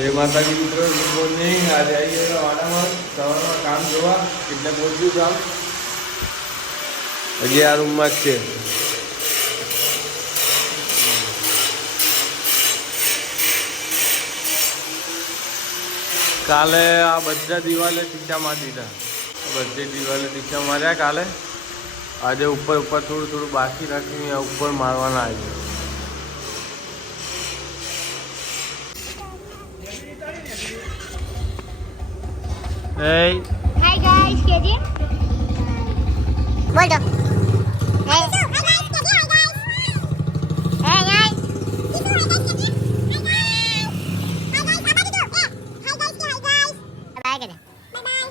જય માતાજી મિત્રો, ગુડ મોર્નિંગ. આજે આવી ગયો વાડામાં સવારમાં કામ જોવા. એટલે પહોંચ્યું કામ હજી આ રૂમમાં જ છે. કાલે આ બધા દિવાલે ટીચા મારી દીધા. બધી દિવાલે ટીચા માર્યા કાલે. આજે ઉપર થોડું બાકી રાખીને ઉપર મારવાના આવ્યું. Hey. Hi guys, Kedi. Boleh. Hey. Hi guys, Kedi. Hi guys. Hey guys. Itu hi guys, Kedi. Hi guys. Hi guys, apa itu? Hi guys, hi guys. Bye Kedi. Bye bye.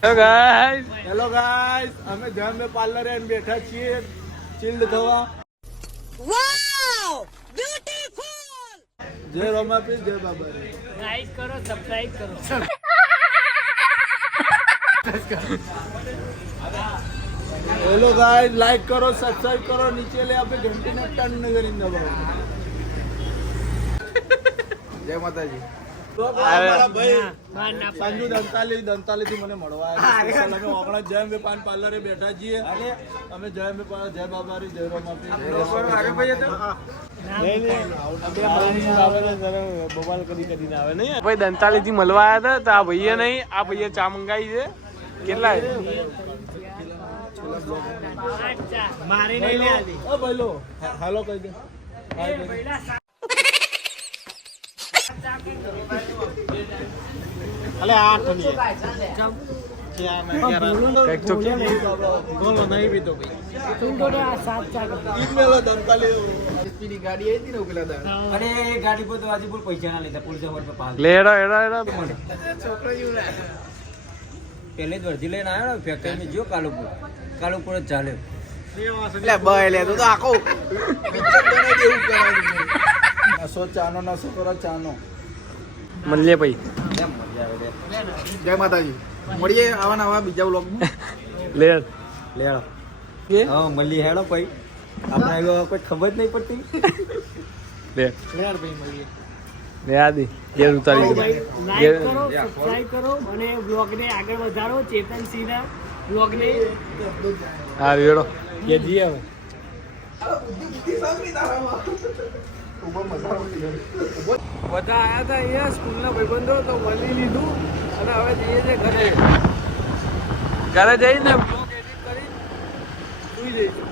Hello guys. Hello guys, અમે જયમે parlour and બેઠા છીએ chilled થવા. Wow! Beautiful. જય રમાપી, જય બાબા. Like કરો, subscribe કરો. Hello guys, like કરો, subscribe કરો, નીચે લે આપણે ઘંટીને ટન કરીને દબાવો. જય માતાજી. તો મારા ભાઈ સંજુ દંતાલી થી મને મળવા આવ્યા. અમે ઓગણા જયમે પાર્લરે બેઠા છીએ. અમે જયમે જય બાબારી, જય રમાપી. ભાઈ દંતાલી થી મળવા આવ્યા હતા. તો આ ભાઈએ નહીં, આ ભાઈએ ચા મંગાવી છે. કેટલા મારી નહીં લે આલી. ઓ ભાઈલો, હાલો કહી દે. અલે 8 ની કઈક તો બોલો નહીં બી તો ભાઈ તું તો આ સાત ચા કર. ઈમેલ દંતાલી એસપી ની ગાડી આવી હતી ને પેલા દા. અરે એ ગાડી પર તો આજે બોલ પૈસા ના લીધા પોલીસ પર પાસ લે એડા છોકરો જેવું લાગે. પહેલે જ વર્ધી લઈને આવ્યો ને ફેક્ટરી જો કાલુપુર જ ચાલ્યો. એટલે બય લે તો આખો પિક્ચર બને જેવું કરાવી. નસો ચાનો નસો કરો ચાનો. મળીએ ભાઈ. જય માતાજી. મળીએ આવા નવા બીજા વ્લોગ. લે લેડો હા મળી હેડો ભાઈ. આપણે આવ્યો કોઈ ખબર જ નહીં પડતી. લે લેર ભાઈ મળીએ. લે આદી ઘેર ઉતારી દે. લાઈક કરો, સબસ્ક્રાઇબ કરો અને બ્લોગને આગળ વધારો. ચેતનસિંહના બ્લોગને હા રેડો કે જઈએ હવે. બધા આયા હતા અહીંયા સ્કૂલના ભાઈબંધો, તો મળી લીધું અને હવે જઈએ છીએ ઘરે. ઘરે જઈને બ્લોગ એડિટ કરી સુઈ જઈશું.